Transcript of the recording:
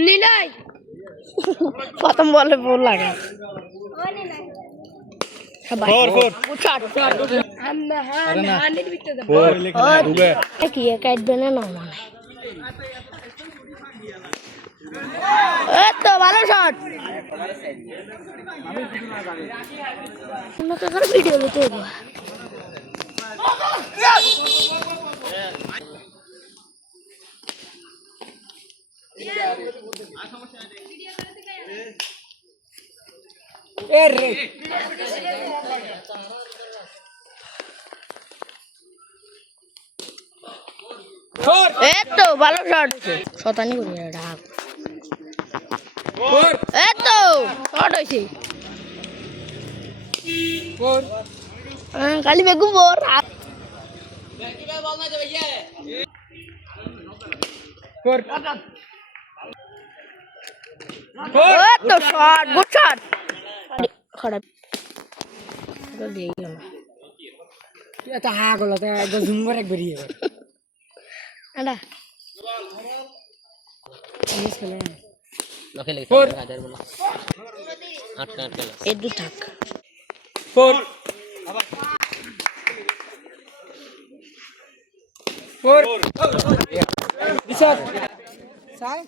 নিলাই প্রথম বলে বল লাগা কি কাটবে না মানে তো ভালো শট ভিডিও নিতে তো ভালো শট শতানি করি ঢাক তো শট হয়েছে খালি বেগুন বোর তো শট গুড শট খারাপ দিয়ে গেল এটা হা গেল একদম জুম করে একবার ইয়ে আডা এ দু থাক ফোর ফোর বিশাল সাই